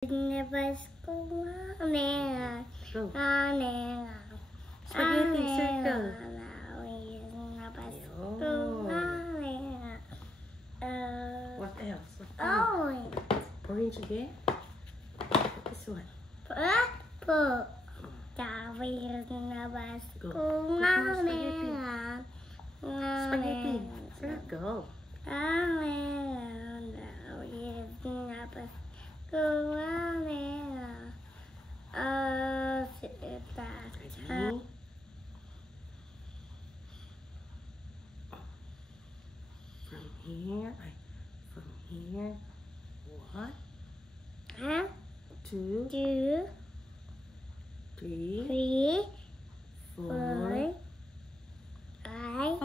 Go. Spaghetti circle. What else? Orange again? This one. Purple. Spaghetti. Circle. Ready? From here. What? 2, 3, 4, 5.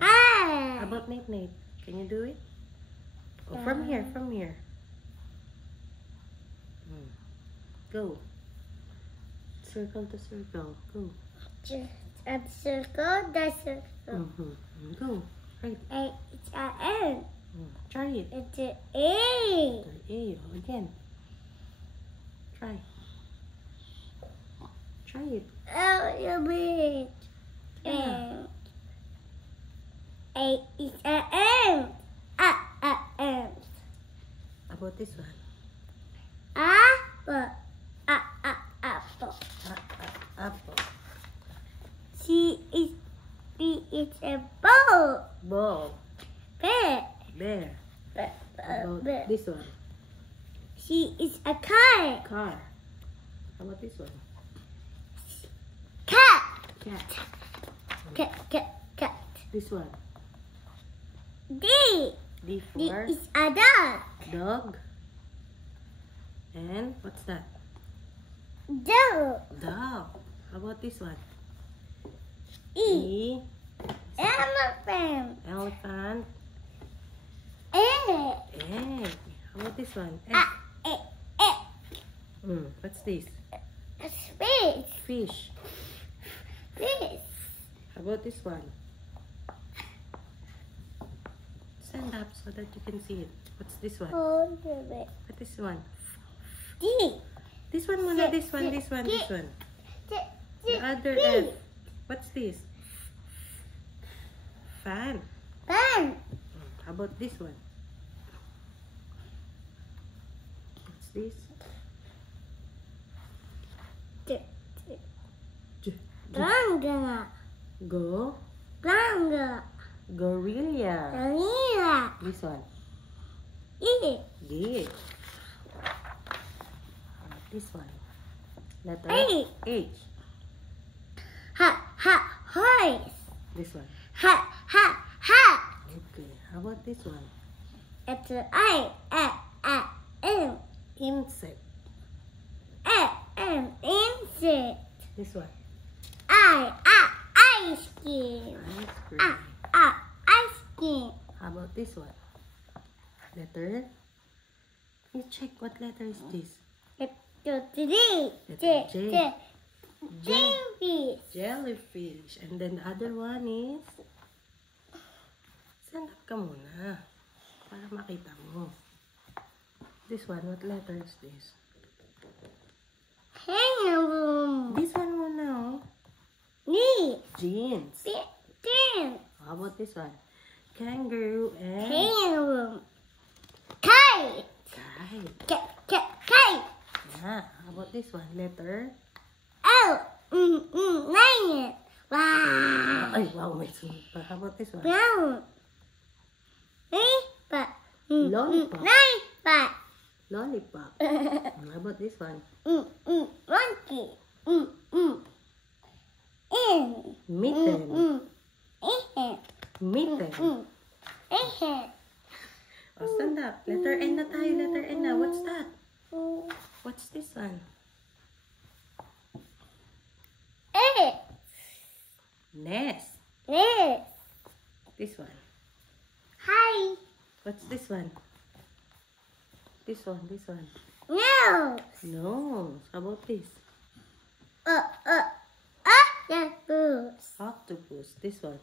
How about Nate? Can you do it? Oh, from here. Go. Circle to circle. Go. Circle. Go. Right. It's an N. Try it. It's an A. A. Again. Try it. Oh, big. Yeah. A. It's an M. M. How about this one? Apple. Apple. Apple. C is B. It's a ball. Ball. Bear. Bear. How about Bear. this one? C is a car. Car. How about this one? Cat. Cat. Cat. This one. D. D D for is a dog. dog. And what's that? Dog. Dog. How about this one? E. E. Elephant. Elephant. Egg. Egg. How about this one? Egg. What's this? Space. Fish. Fish. How about this one? Stand up so that you can see it. What's this one? Hold it. What's this one? D. This one muna. This one. The other F. What's this? Fan. Fan. How about this one? What's this? Ganga. Go. Ganga. Gorilla. Gorilla. This one. E. Gate. This one. Letter H. H. Horse. This one. Hat. Okay. How about this one? It's an M. Insect. Insect. This one. Ice cream. Ice cream. Ice cream. How about this one? Letter. You check what letter is this? Letter J. Jellyfish. Jellyfish. And then the other one is... Stand up ka muna. Para makita mo. This one, what letter is this? Kangaroo. This one muna, oh. Jeans. How about this one? Kangaroo and... Kangaroo. Kite. Kite. How about this one? Letter? Lion. Wow. Ay, wow, may sunod pa. How about this one? Brown. Lollipop. Lollipop. Lollipop. How about this one? Monkey. Mitten. Mitten. Oh, stand up. Letter N na tayo. Letter N na. What's that? What's this one? Nest. This one. Hi. What's this one? This one. No. No. How about this? Octopus. Octopus. This one.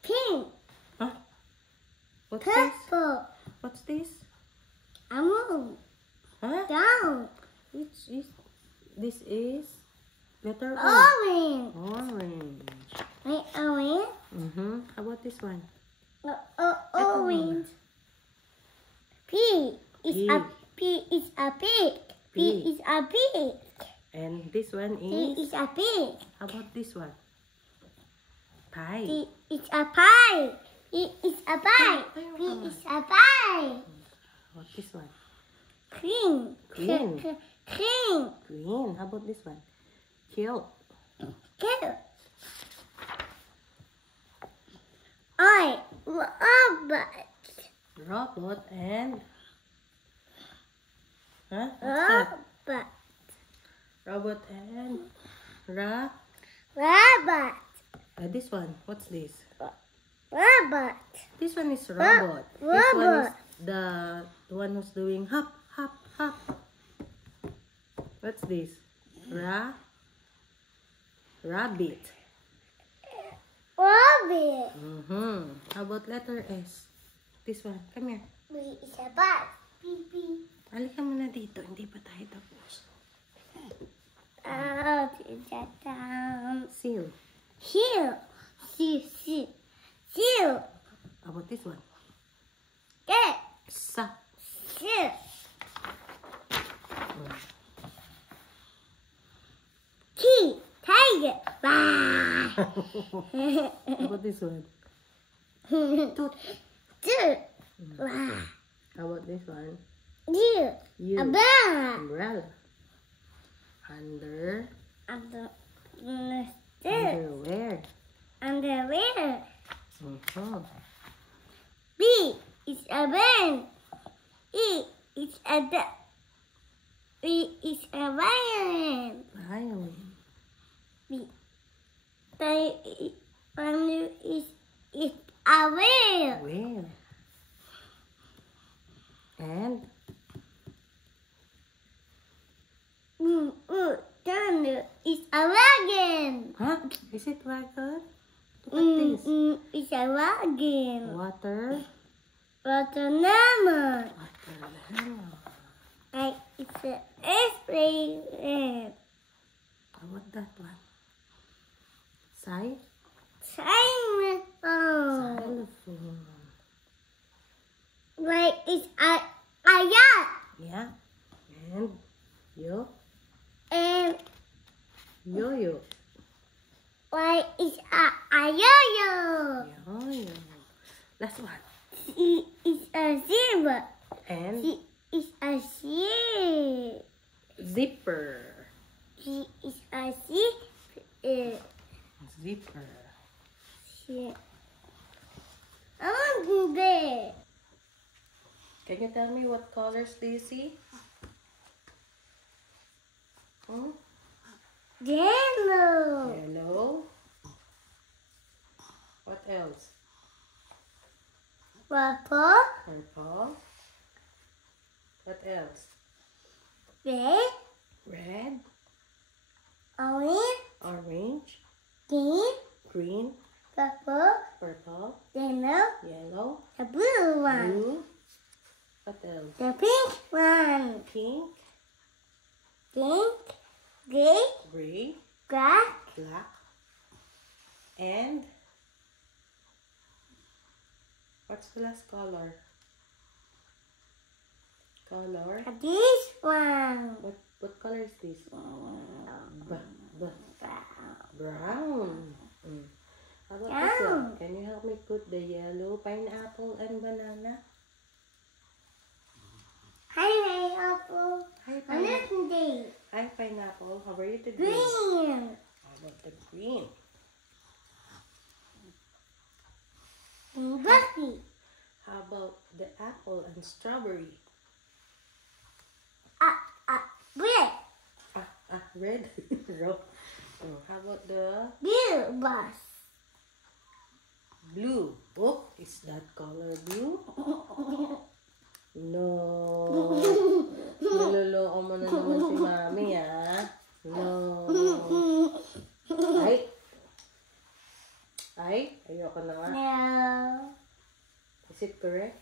Pink. Huh? What's this? Purple. What's this? A moon. Huh? Down. Which is, this is letter O. Orange. Orange. Wait, orange. How about this one? Orange. P is P. a P is a pig. P P. is a pig. And this one P is, is a pig. how about this one? Pie. P is a pie. P is a pie. P is a pie. How about this one? Green. Green. Green. Green. How about this one? Kill. Good. I robot. Robot and, huh? What's that? Robot. Robot and Robot. this one. What's this? Robot. This one is robot. This one is Robot. the one who's doing hop, hop, hop. What's this? Rabbit. Rabbit. How about letter S? This one. Come here. B is a bat. Pee. Halika muna dito. Hindi pa tayo tapos. Down. Seal. Heel. Heel. How about this one? Get. Sa. Heel. Key. Tiger. Bah. How about this one? Toot. Two. Wow. How about this one? You. U. A bat. Umbrella. Under. Underwear. Underwear. B is a ben. E is a duck. E is a violin. Violin. B. The one is a whale. Whale. And Thunder is a wagon. huh? Is it wagon? Look at this. It's a wagon. Water. Watermelon. Watermelon. Like it's an airplane. How about that one? Side. Xylophone. Xylophone. Like it's a yacht. Yeah. And yo. And Yo-yo. like it's a yo-yo. Yo-yo. Last one. C is a zebra. And C is a sheep. zipper. She is a sheep. Zipper. Sheep. I want to do that. Can you tell me what colors do you see? Yellow. Yellow. What else? Purple. Purple. What else? Red. Red. Orange. Orange. Green. Green. Purple. Purple. Yellow. Yellow. The blue one. Blue. What else? The pink one. Pink. Pink. Gray. Gray. Black. Black. And what's the last color? Color. This one. What color is this? Brown. How about this one? Can you help me put the yellow pineapple and banana? Hi, apple. Hi, pineapple. Day. Hi, pineapple. How are you today? Green. How about the green? Bucky. How about the apple and strawberry? Red. Red. How about the Blue bus. blue? Oh, is that color blue? No. Niloloko mo na naman si Mami, ah. No. Ay, ayoko na nga. No. Is it correct?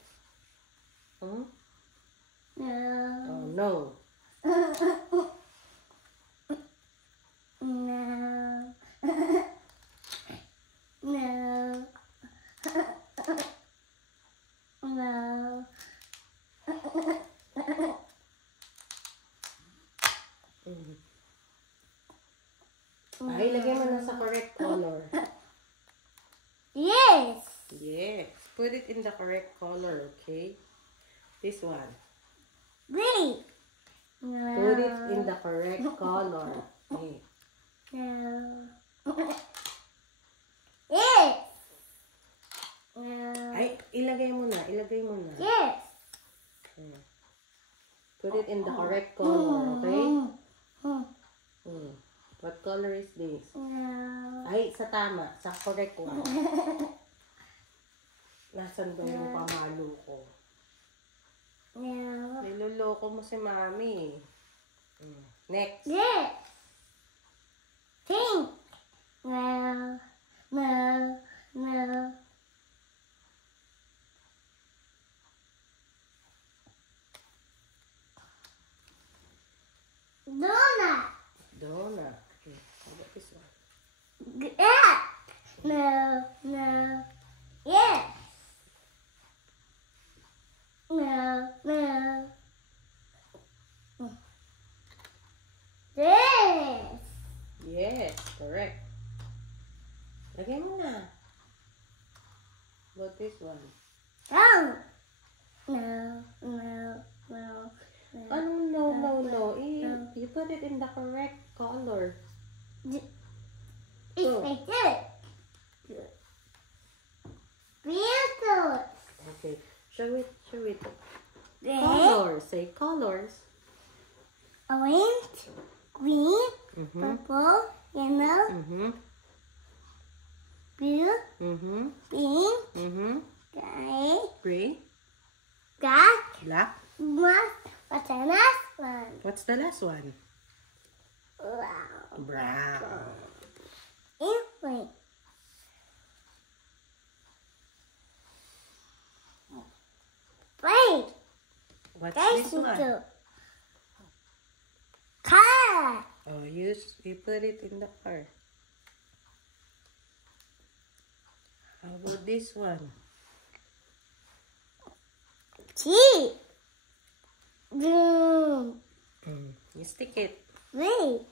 No. Oh, no. No. No. No. Ay, lagay mo na sa correct color. Yes. Yes. Put it in the correct color, okay? This one. Wait. No. Put it in the correct color. Okay. No. Yes. No. Ay, ilagay mo na. Ilagay mo na. Yes. Hmm. Put it in the correct color, okay? Hmm. What color is this? No. Ay, sa tama. Sa correct one. Nasaan ba yung pamalo ko? No. Niloloko mo si Mami. Hmm. Next. Yes. Pink. No. No. No. Donut. Donut. Okay. How about this one? Yeah. No. No. Yes. No. No. This. Yes, correct. Lagay mo na. How about this one? No. No. No. No. Ano, no, no, no. You put it in the correct color. It's Oh. like this. Vehicles. Okay. Show it, show it. Red, Colors. Say colors. orange, green, Mm-hmm. purple, yellow, Mm-hmm. blue, Mm-hmm. pink, Mm-hmm. gray, Gray. black, Black. black. What's the last one? What's the last one? Wow. Brown. Infant. Wait. What's There's this one? two. Car. Oh, you put it in the car. How about this one? T. Blue. You stick it. Wait.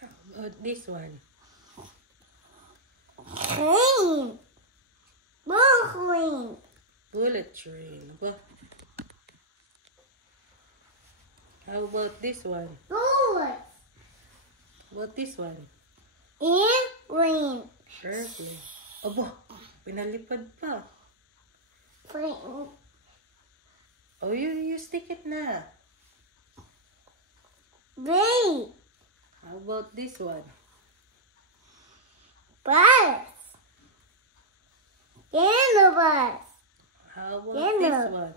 How about this one? Green. Blue green. Bullet train. How about this one? Blue. How about this one? And green. Airplane. Aba, pinalipad pa. Green. Oh, you stick it na. Green. How about this one? Bus. Yellow bus. How about Yellow. this one?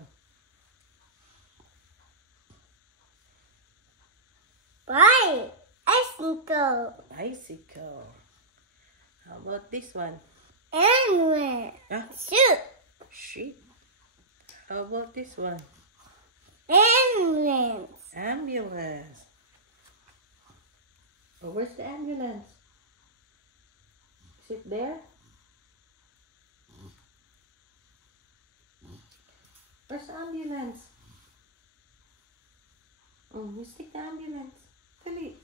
White. Bicycle. Bicycle. How about this one? Animal. Ah, Shoot. sheep. How about this one? Ambulance. Ambulance. Oh, where's the ambulance? Is it there? Where's the ambulance? Oh, you stick the ambulance. Dali.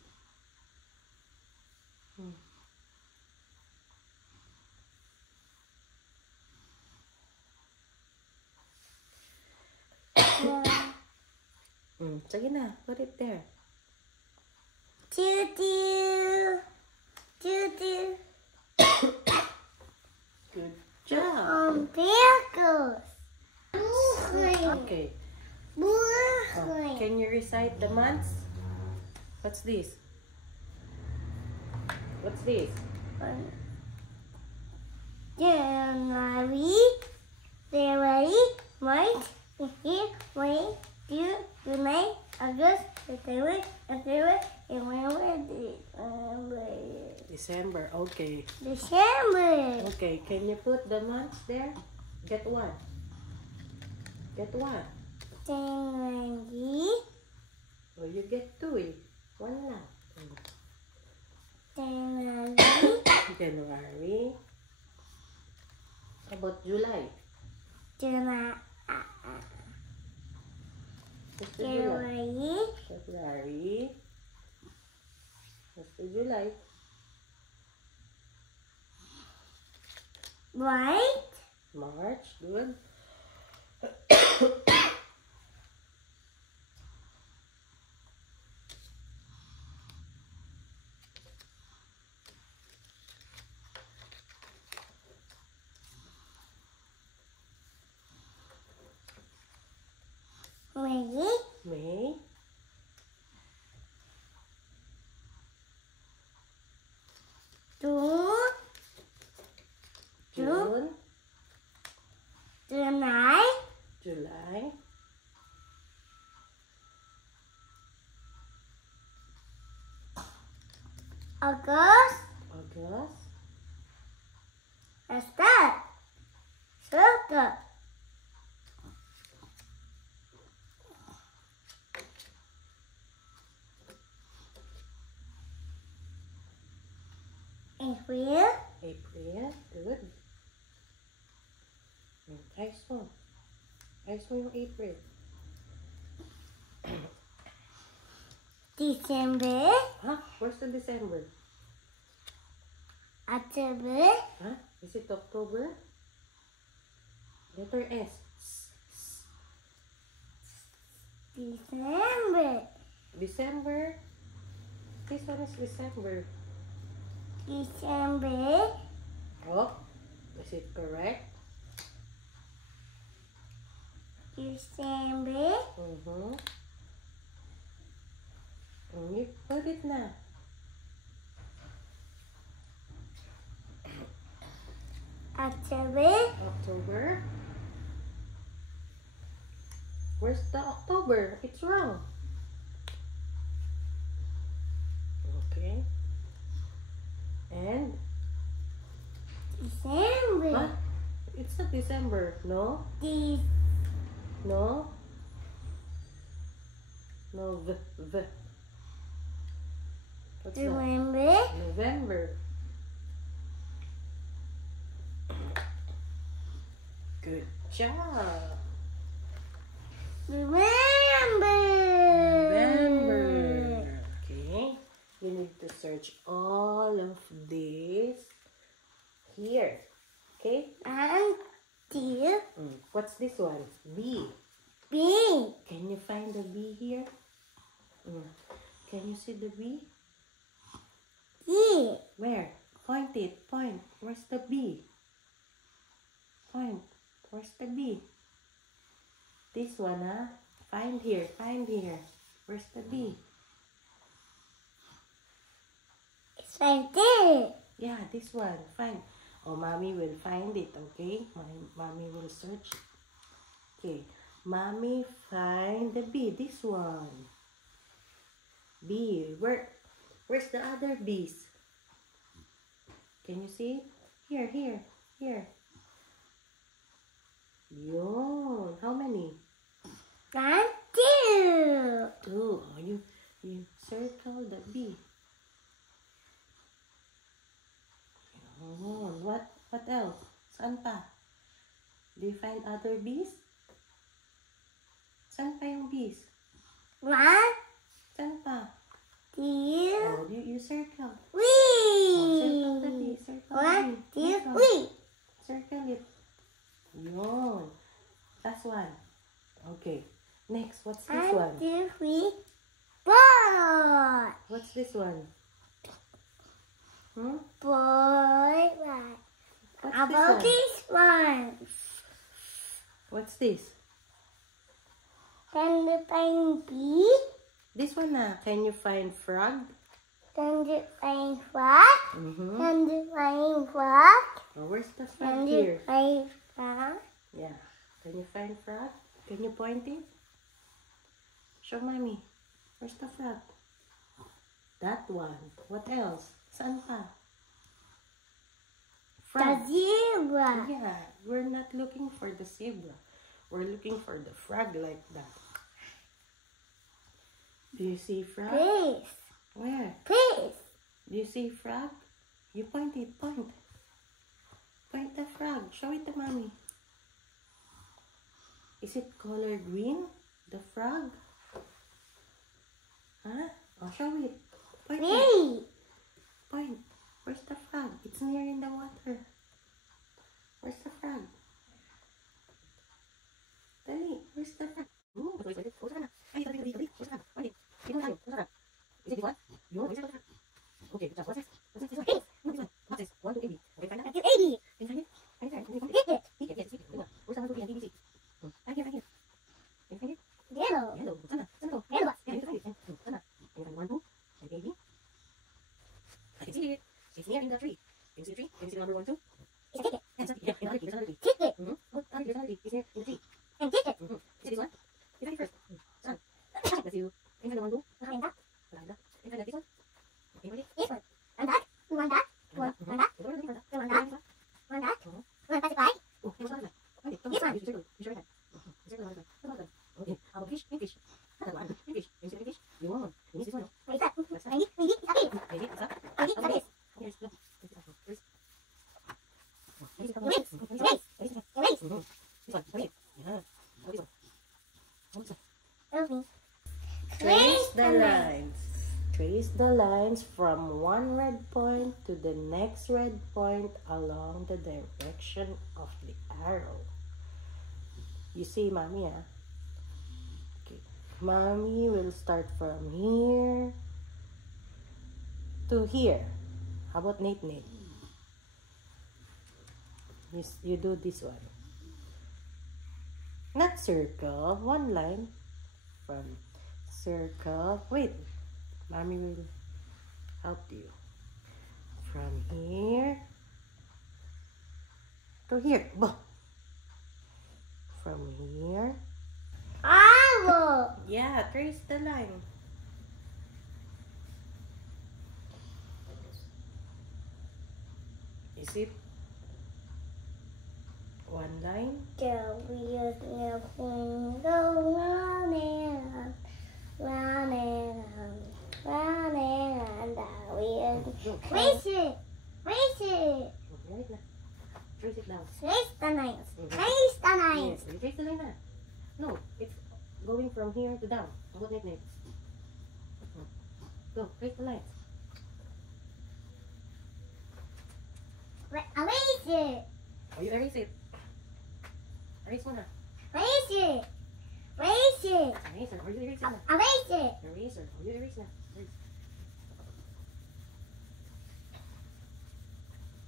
Sige na, put it there. Choo choo. Choo choo. Good job. Vehicles. Blue green. Okay. Blue Oh, green. can you recite the months? What's this? What's this? January, February, March, April, May, June, July, August, September, October, November, December. Okay. December. Okay, can you put the months there? Get one. Get one. January. What's the July? January, February. What's the July? white, March. Good. May, May. June, June. July, July. August, August. that's that. Circle. April, April. Good. Ayos mo. Ayos mo yung April. December, Huh? Where's the December? October, Huh? Is it October? Letter S. December, December. This one is December. December, Oh, is it correct? December, Mm-hmm. You put it na. October, October. Where's the October? It's wrong. Okay. And? December, Huh? It's not December. No? No? No, V. What's that? November, November. Good job. November, November. Okay. You need to search all of this here. Okay? until What's this one? B. B, Can you find the B here? Can you see the B? E, Where? Point it. Point. Where's the B? Point. Where's the B? This one, huh? Find here. Find here. Where's the B? it's right there. Yeah, this one. Find. Oh, mommy will find it, okay? Mommy will search. Okay. Mommy find the B. This one. B. Where's the other B's? Can you see it? Here, here, here. Yun. How many? 1, 2. 2. Oh, you circle the B. Yun. What else? Saan pa? Do you find other B's? Saan pa yung B's? 1, Saan pa? 2, Oh, you circle. 3. Oh, circle the B. Circle the 1, B. 2, 3. Circle it. Yun. That's one. Okay. Next, what's this 1, one? 2, 3, 4. What's this one? Hmm? 4. What's How about this one? this one? What's this? Can you find B? This one na. Can you find frog? Can you find frog? Mm-hmm. Can you find frog? Oh, where's the Can frog you here? find frog? Yeah. Can you find frog? Can you point it? Show mommy. Where's the frog? That one. What else? Saan pa? The Frog. zebra. Yeah, we're not looking for the zebra. We're looking for the frog like that. Do you see frog? Please. Where? Please. Do you see frog? You point it. Point. Point the frog. Show it to mommy. Is it color green? The frog? Huh? Oh, show it. Point it. Me. Point. Where's the frog? It's near in the water. Where's the frog? Dali, where's the frog? Where's the frog? Ay, dali. Where's the frog? Point it. Dito tayo. Where's the frog? Is it this one? Yun, where's the frog? Okay, good job. What's this? What's this? This one? No, this one. What's this? 1, 2, 3. Okay, find out. You 80. Can you find it? Find it there. Can you find it? Get it. Yes, yes, yes. Where's the 1, 2, 3 and ABC? Right here, right here. Can you find it? Yellow. Yellow. Sana. Sana to. Yellow. Yeah, you can find it. Sana. Can you find 1, 2? And AB? I can see it. It's near in the tree. Can you see the tree? Can you see the number 1, 2? It's a ticket. Yeah, it's yeah, another tree. There's another tree. Ticket. Mm-hmm. Oh, there's another tree. It's near in the tree. And ticket. Mm-hmm. Is it this one? You find it first. Son. That's you. Can you find the 1, 2? Behind that. Behind that. Can you find this one? Can you find it? This one. And that. You want that? You want that? You want that? You want that? You want that? Mhm. You want butterfly? Oh, it was another one. Find it. This one. You circle. You circle that. You circle the other one. What about that? Okay. How about fish? Pink fish. Not that one. Pink fish. Can you see the pink fish? You want one. You need this one, no? What is that? What's that? I need it's a bit. Maybe it's up. I need it's a bit. Here's look. Here's the first. Here's the Erase. Erase. Erase. Mhm. This one. Hurry. Yeah. Oh, this one. Oh, this one. Help me. Trace the lines. Trace the lines from one red point to the next red point along the direction of the arrow. You see, Mommy, ah? Okay. Mommy will start from here to here. How about Nate? You do this one. Not circle, one line from circle. Wait, Mommy will help you. From here to here. Bah. From here. Arrow. Yeah, trace the line. Is it one line? The wheels will go round and round, round and round, round and round. The wheels. Race it. Race it. Right na. Trace it down. Race the lines. Race the lines. Yes, you trace the line na. No, it's going from here to down. How about Nate? Go, trace the lines. Erase it. Oh, you erase it. Erase mo na. Race it. Race it. Eraser. Or you erase it na. Erase it. Eraser. Or you erase na. Erase.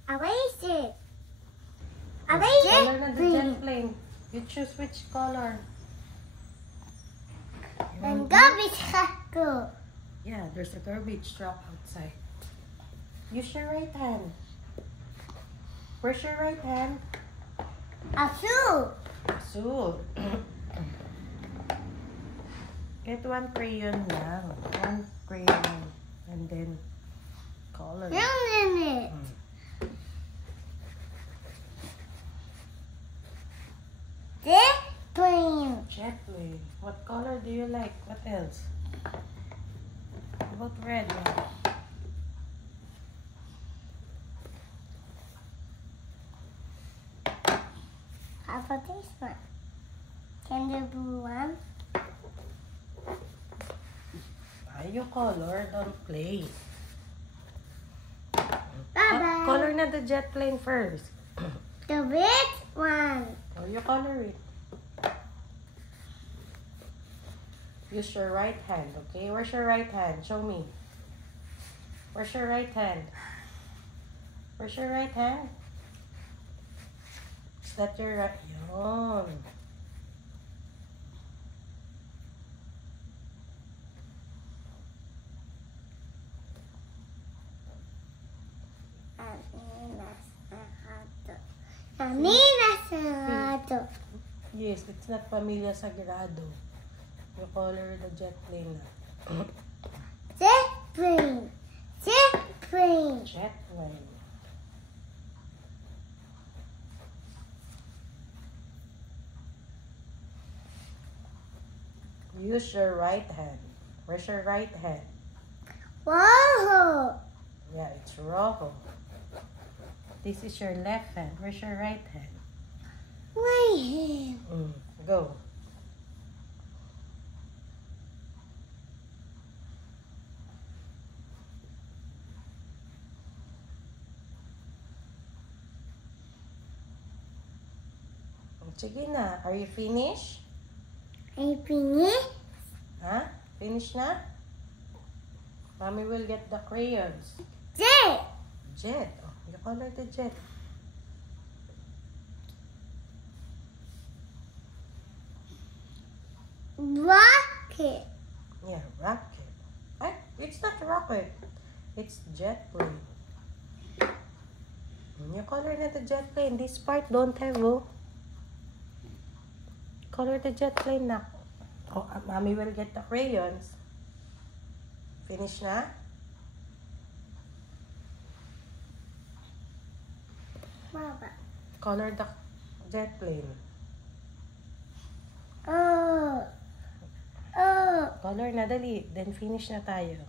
Erase it. Color Erase na it. the jet plane. You choose which color. And garbage go. Yeah, there's a garbage truck outside. Use your right hand. Where's your right hand? A shoe. So, get one crayon lang. One crayon. And then color. Film in it. This plane. Jet plane. What color do you like? What else? How about red? How about this one? Can the blue one? Buy your color. Don't play. Bye-bye. Color na the jet plane first. The red one. Or you color it. Use your right hand, okay? Where's your right hand? Show me. Where's your right hand? Where's your right hand? Is that your right? Yun. Nina Sagrado. Yes, it's not Familia Sagrado. You color the jet plane na. Jet plane. Jet plane. Jet plane. Use your right hand. Where's your right hand? Whoa. Yeah, it's rojo. This is your left hand. Where's your right hand? Wait. Go. Sige na. Are you finished? I finish. Huh? Finish na? Mommy will get the crayons. Jet. Jet. Oh, you color the jet. Rocket. Yeah, rocket. It's not rocket. It's jet plane. You color na the jet plane. This part don't have, oh. Color the jet plane na. Oh, Mommy will get the crayons. Finish na? Baba. Color the jet plane. Oh. Color na, dali. Then finish na tayo.